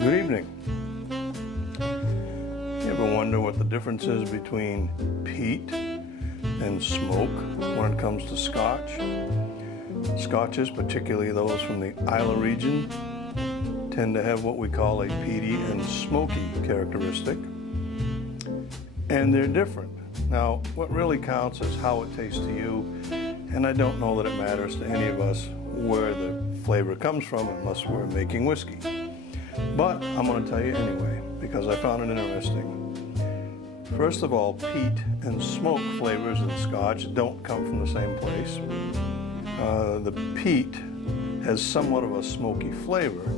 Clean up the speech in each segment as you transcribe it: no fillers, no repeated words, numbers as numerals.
Good evening. You ever wonder what the difference is between peat and smoke when it comes to Scotch? Scotches, particularly those from the Isle region, tend to have what we call a peaty and smoky characteristic. And they're different. Now, what really counts is how it tastes to you, and I don't know that it matters to any of us where the flavor comes from unless we're making whiskey. But I'm going to tell you anyway, because I found it interesting. First of all, peat and smoke flavors in Scotch don't come from the same place. The peat has somewhat of a smoky flavor,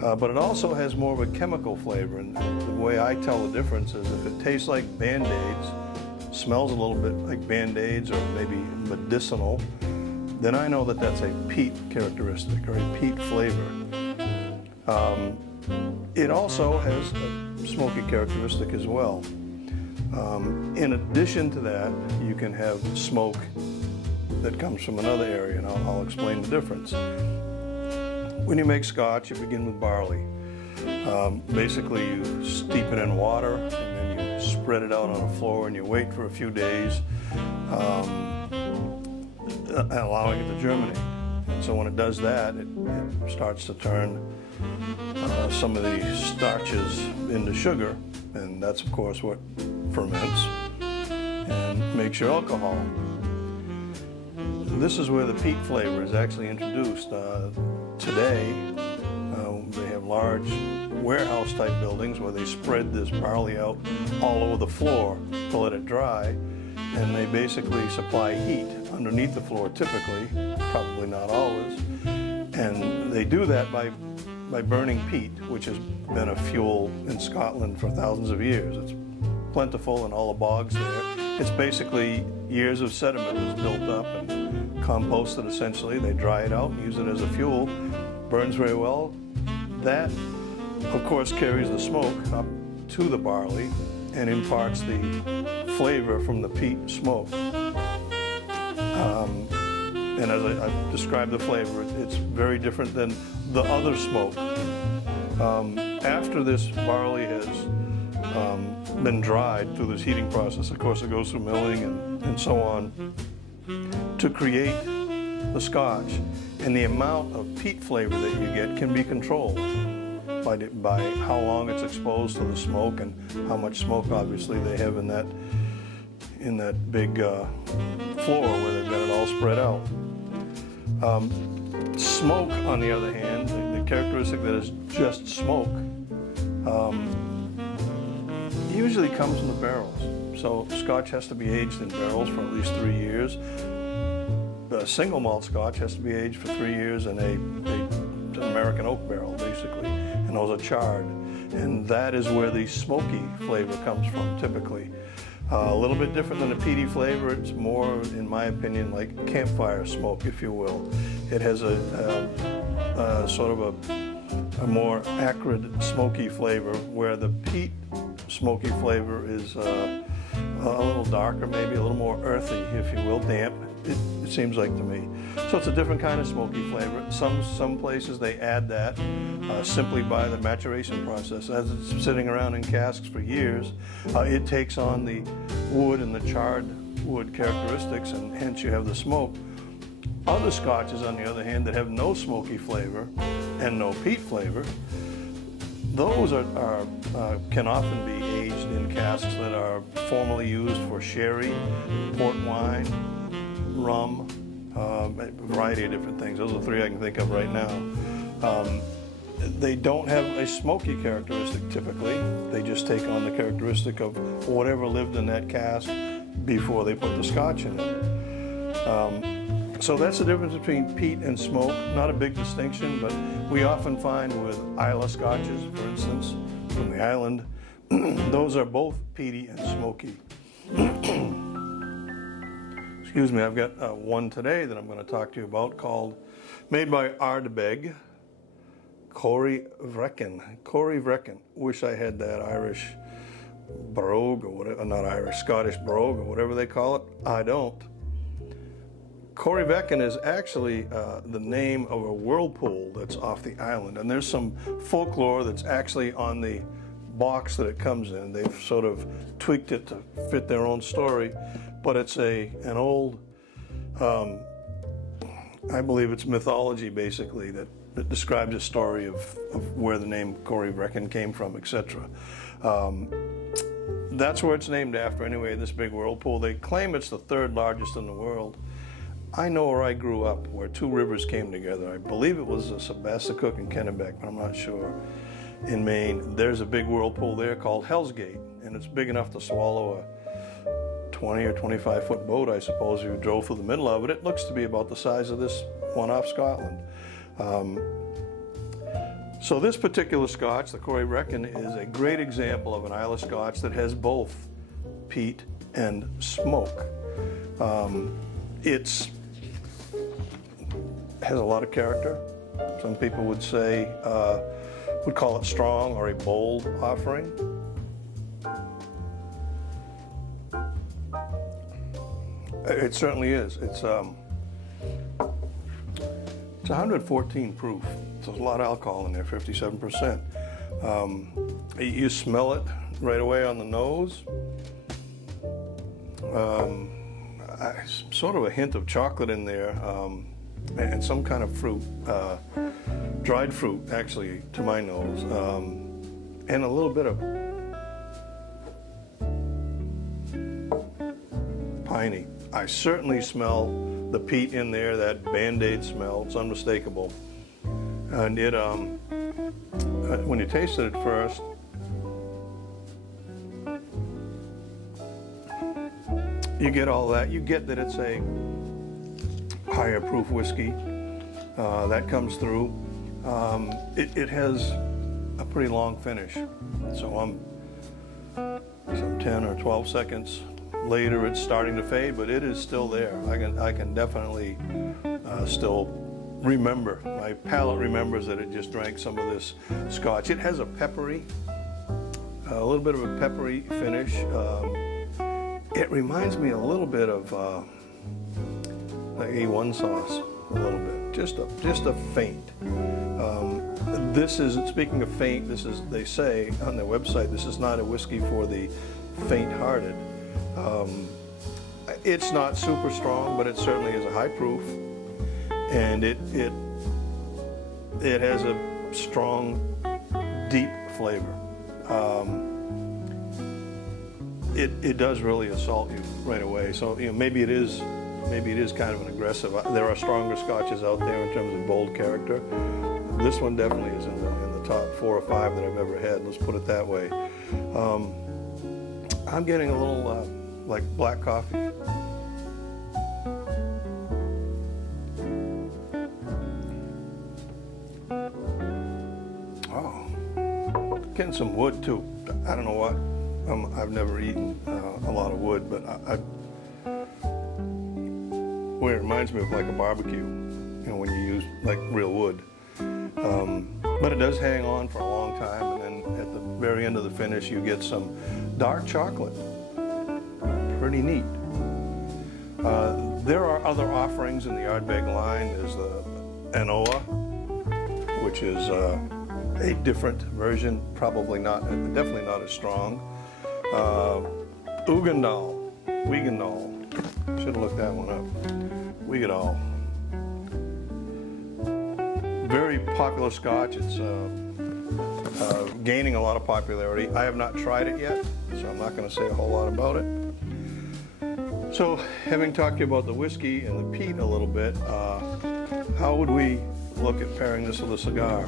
but it also has more of a chemical flavor. And the way I tell the difference is if it tastes like Band-Aids, smells a little bit like Band-Aids or maybe medicinal, then I know that that's a peat characteristic or a peat flavor. It also has a smoky characteristic as well. In addition to that, you can have smoke that comes from another area, and I'll explain the difference. When you make Scotch, you begin with barley. Basically, you steep it in water, and then you spread it out on a floor, and you wait for a few days, allowing it to germinate. And so when it does that, it starts to turn some of the starches into sugar, and that's of course what ferments and makes your alcohol. This is where the peat flavor is actually introduced. Today, they have large warehouse type buildings where they spread this barley out all over the floor to let it dry, and they basically supply heat underneath the floor typically, probably not always, and they do that by burning peat, which has been a fuel in Scotland for thousands of years. It's plentiful in all the bogs there. It's basically years of sediment that's built up and composted essentially. They dry it out and use it as a fuel. Burns very well. That, of course, carries the smoke up to the barley and imparts the flavor from the peat smoke. And as I described the flavor, it's very different than the other smoke. After this barley has been dried through this heating process, of course it goes through milling and so on, to create the Scotch, and the amount of peat flavor that you get can be controlled by how long it's exposed to the smoke and how much smoke obviously they have in that big floor where they've got it all spread out. Smoke, on the other hand, the characteristic that is just smoke, usually comes in the barrels. So Scotch has to be aged in barrels for at least 3 years. A single malt Scotch has to be aged for 3 years in an American oak barrel, basically, and those are charred. And that is where the smoky flavor comes from, typically. A little bit different than a peaty flavor. It's more, in my opinion, like campfire smoke, if you will. It has a sort of a more acrid, smoky flavor, where the peat smoky flavor is a little darker, maybe a little more earthy, if you will, damp. It seems like to me. So it's a different kind of smoky flavor. Some places they add that simply by the maturation process. As it's sitting around in casks for years, it takes on the wood and the charred wood characteristics, and hence you have the smoke. Other Scotches, on the other hand, that have no smoky flavor and no peat flavor, those can often be aged in casks that are formerly used for sherry, port wine, rum, a variety of different things. Those are the three I can think of right now. They don't have a smoky characteristic typically. They just take on the characteristic of whatever lived in that cask before they put the Scotch in it. So that's the difference between peat and smoke. Not a big distinction, but we often find with Islay Scotches, for instance, from the island, those are both peaty and smoky. Excuse me, I've got one today that I'm going to talk to you about made by Ardbeg Corryvreckan. Wish I had that Irish brogue or whatever, not Irish, Scottish brogue or whatever they call it. I don't. Corryvreckan is actually the name of a whirlpool that's off the island, and there's some folklore that's actually on the box that it comes in. They've sort of tweaked it to fit their own story, but it's an old, I believe it's mythology basically that describes a story of where the name Corryvreckan came from, etc. That's where it's named after anyway, this big whirlpool. They claim it's the third largest in the world. I know where I grew up, where two rivers came together. I believe it was the Sebasticook and Kennebec, but I'm not sure. In Maine, there's a big whirlpool there called Hell's Gate, and it's big enough to swallow a 20 or 25 foot boat, I suppose, if you drove through the middle of it. It looks to be about the size of this one off Scotland. So this particular Scotch, the Corryvreckan, is a great example of an Islay Scotch that has both peat and smoke. It has a lot of character. Some people would say, would call it strong or a bold offering. It certainly is. It's 114 proof. So there's a lot of alcohol in there, 57%. You smell it right away on the nose. Sort of a hint of chocolate in there, and some kind of fruit, dried fruit actually to my nose, and a little bit of piney. I certainly smell the peat in there, that Band-Aid smell. It's unmistakable. And it, when you taste it at first, you get all that. You get that it's a higher proof whiskey. That comes through. It has a pretty long finish. So some 10 or 12 seconds later, it's starting to fade, but it is still there. I can definitely still remember. My palate remembers that it just drank some of this Scotch. It has a peppery, a little bit of a peppery finish. It reminds me a little bit of the A1 sauce, a little bit, just a faint. This is, speaking of faint, this is, they say on their website, this is not a whiskey for the faint-hearted. It's not super strong, but it certainly is a high proof, and it has a strong, deep flavor. It does really assault you right away. So maybe it is kind of an aggressive. There are stronger Scotches out there in terms of bold character. This one definitely is in the top 4 or 5 that I've ever had. Let's put it that way. I'm getting a little like black coffee. Oh, getting some wood too. I don't know what. I've never eaten a lot of wood, but well, it reminds me of like a barbecue, when you use like real wood. But it does hang on for a long time, and then at the very end of the finish, you get some dark chocolate. Pretty neat. There are other offerings in the Ardbeg line. There's the Anoa, which is a different version, definitely not as strong. Wiegandal. Should have looked that one up. Wiegandal. Very popular Scotch. It's gaining a lot of popularity. I have not tried it yet, so I'm not going to say a whole lot about it. So, having talked to you about the whiskey and the peat a little bit, how would we look at pairing this with a cigar?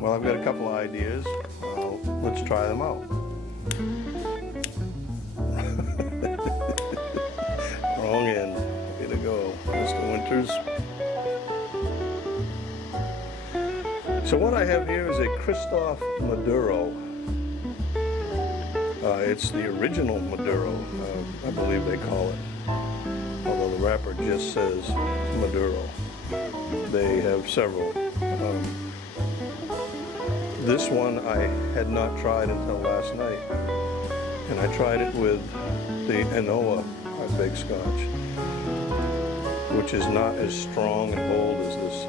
Well, I've got a couple of ideas. Let's try them out. Wrong end. Way to go, Mr. Winters. So what I have here is a Kristoff Maduro. It's the original Maduro, I believe they call it. Although the wrapper just says Maduro. They have several. This one I had not tried until last night. And I tried it with the Anoa Ardbeg Scotch. which is not as strong and bold as this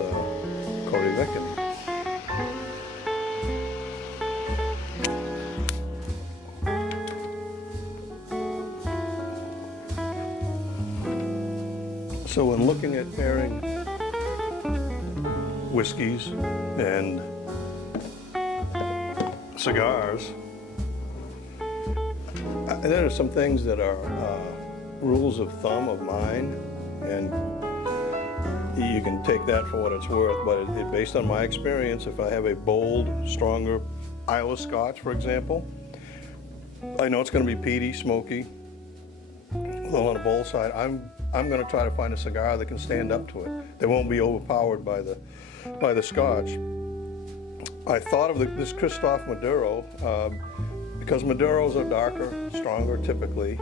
Corryvreckan. So when looking at pairing whiskeys and cigars, there are some things that are rules of thumb of mine, and you can take that for what it's worth, but based on my experience, if I have a bold, stronger Islay Scotch, for example, I know it's going to be peaty, smoky, a little on the bold side. I'm going to try to find a cigar that can stand up to it. They won't be overpowered by the Scotch. I thought of this Kristoff Maduro because Maduros are darker, stronger typically.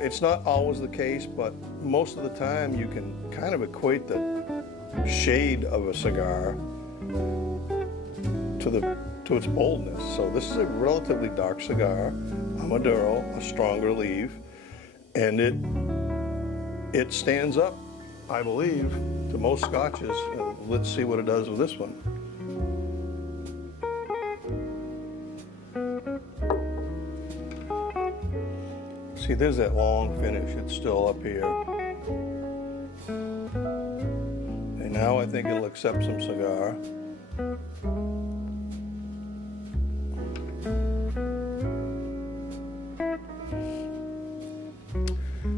It's not always the case, but most of the time you can kind of equate the shade of a cigar to its boldness. So this is a relatively dark cigar, a Maduro, a stronger leaf, and it stands up, I believe, to most Scotches. Let's see what it does with this one. See, there's that long finish. It's still up here. And now I think it'll accept some cigar.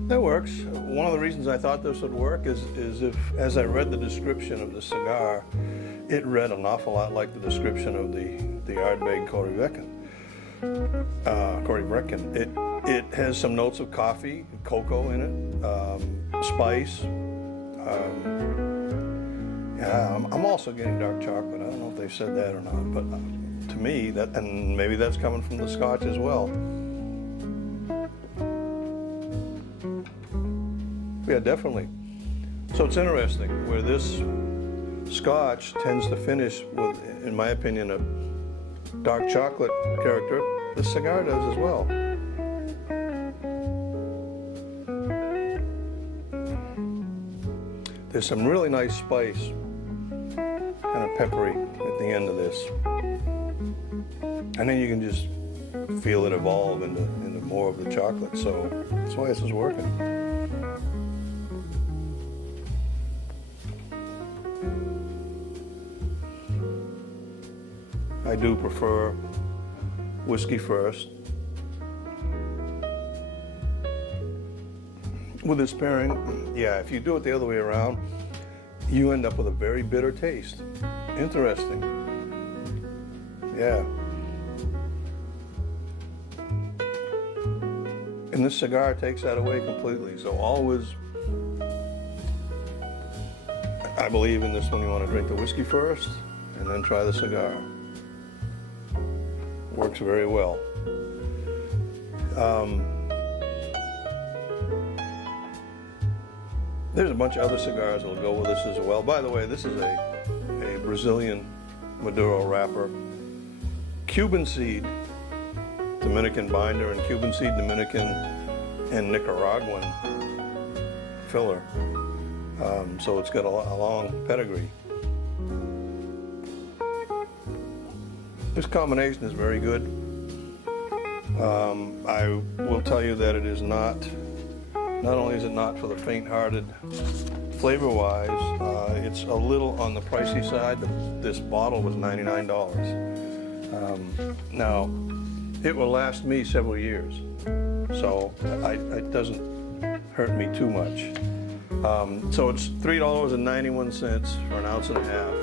That works. One of the reasons I thought this would work is if, as I read the description of the cigar, it read an awful lot like the description of the Ardbeg Corryvreckan. It has some notes of coffee, cocoa in it, spice. Yeah, I'm also getting dark chocolate. I don't know if they said that or not, but to me, and maybe that's coming from the Scotch as well. Yeah, definitely. So it's interesting where this Scotch tends to finish with, in my opinion, a dark chocolate character. This cigar does as well. There's some really nice spice, kind of peppery at the end of this. And then you can just feel it evolve into more of the chocolate. So that's why this is working. I do prefer whiskey first. With this pairing, yeah, if you do it the other way around, you end up with a very bitter taste. Interesting. Yeah. And this cigar takes that away completely. So always, I believe in this one, you want to drink the whiskey first and then try the cigar. Works very well. There's a bunch of other cigars that'll go with this as well. By the way, this is a Brazilian Maduro wrapper. Cuban seed Dominican binder and Cuban seed Dominican and Nicaraguan filler. So it's got a long pedigree. This combination is very good. I will tell you that it is not only is it not for the faint-hearted flavor-wise, it's a little on the pricey side. This bottle was $99. Now, it will last me several years, so it doesn't hurt me too much. So it's $3.91 for an ounce and a half.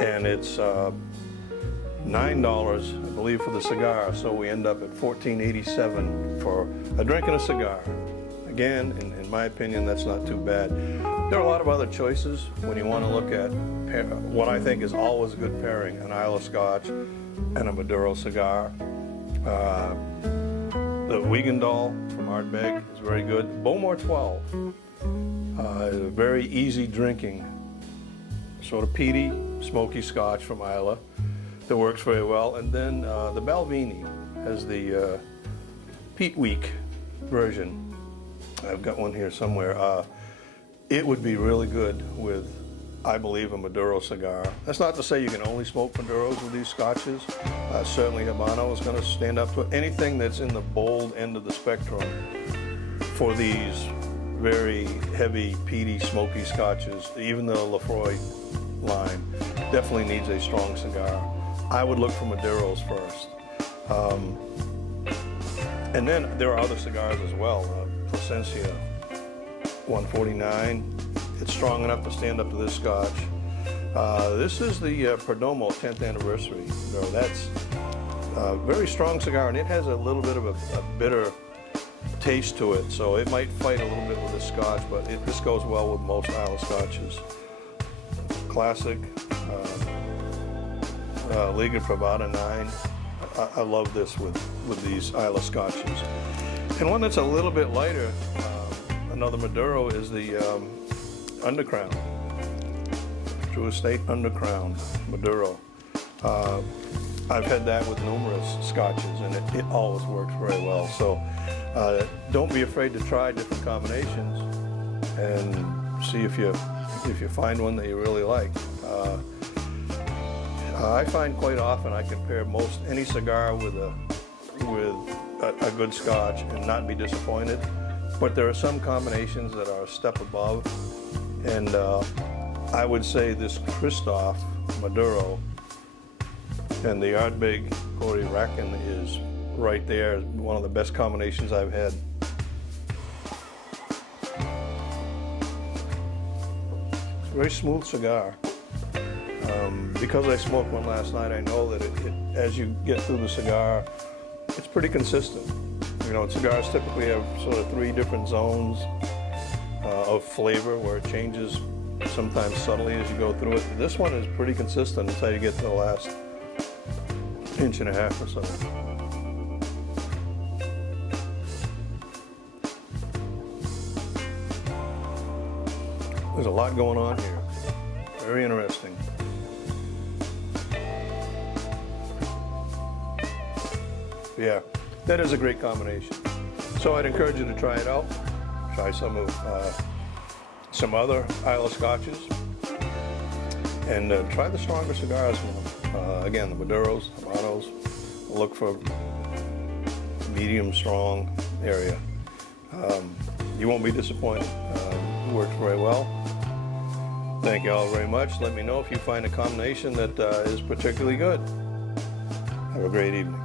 And it's $9, I believe, for the cigar. So we end up at $14.87 for a drink and a cigar. Again, in my opinion, that's not too bad. There are a lot of other choices when you want to look at what I think is always a good pairing: an Islay Scotch and a Maduro cigar. The Wiegandal from Ardbeg is very good. Bowmore 12 is a very easy drinking, sort of peaty, smoky Scotch from Islay that works very well. And then the Balvenie has the peat week version. I've got one here somewhere. It would be really good with, I believe, a Maduro cigar. That's not to say you can only smoke Maduros with these Scotches. Certainly Habano is going to stand up to it. Anything that's in the bold end of the spectrum for these very heavy, peaty, smoky Scotches, even the Lefroy line, definitely needs a strong cigar. I would look for Maduros first. And then there are other cigars as well. Plasencia 149. It's strong enough to stand up to this Scotch. This is the Perdomo 10th anniversary. That's a very strong cigar, and it has a little bit of a bitter taste to it, so it might fight a little bit with the Scotch, but this goes well with most Isle Scotches. Classic Liga Privada 9. I love this with these Isle Scotches. And one that's a little bit lighter, another Maduro, is the Undercrown. True Estate Undercrown Maduro. I've had that with numerous Scotches, and it always works very well. So don't be afraid to try different combinations and see if you find one that you really like. I find quite often I compare most any cigar with a good Scotch and not be disappointed. But there are some combinations that are a step above, and I would say this Kristoff Maduro and the Ardbeg Corryvreckan is right there, one of the best combinations I've had. It's a very smooth cigar. Because I smoked one last night, I know that as you get through the cigar, it's pretty consistent. You know, cigars typically have sort of 3 different zones of flavor where it changes sometimes subtly as you go through it. This one is pretty consistent until you get to the last inch and a half or so. There's a lot going on here. Very interesting. Yeah, that is a great combination. So I'd encourage you to try it out. Try some other Isle Scotches, and try the stronger cigars with them. Again, the Maduros, Habanos. Look for medium strong area. You won't be disappointed. It works very well. Thank you all very much. Let me know if you find a combination that is particularly good. Have a great evening.